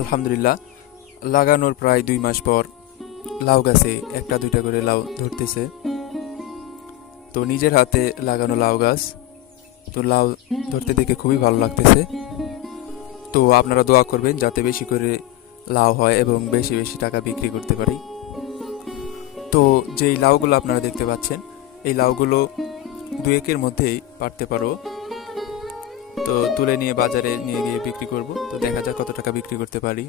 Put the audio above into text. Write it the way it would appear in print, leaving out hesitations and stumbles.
আলহামদুলিল্লাহ, লাগানোর প্রায় 2 মাস পর লাউ গাছে একটা দুইটা করে লাউ ধরতেছে। তো নিজের হাতে লাগানো লাউ গাছ, তো লাউ ধরতে দেখে খুবই ভালো লাগতেছে। তো আপনারা দোয়া করবেন যাতে বেশি করে লাউ হয় এবং বেশি বেশি টাকা বিক্রি করতে পারি। তো যেই লাউগুলো আপনারা দেখতে পাচ্ছেন, এই লাউগুলো 2-1 মধ্যেই পারতে পারো। তো তুলে নিয়ে বাজারে নিয়ে গিয়ে বিক্রি করব, তো দেখা যাক কত টাকা বিক্রি করতে পারি।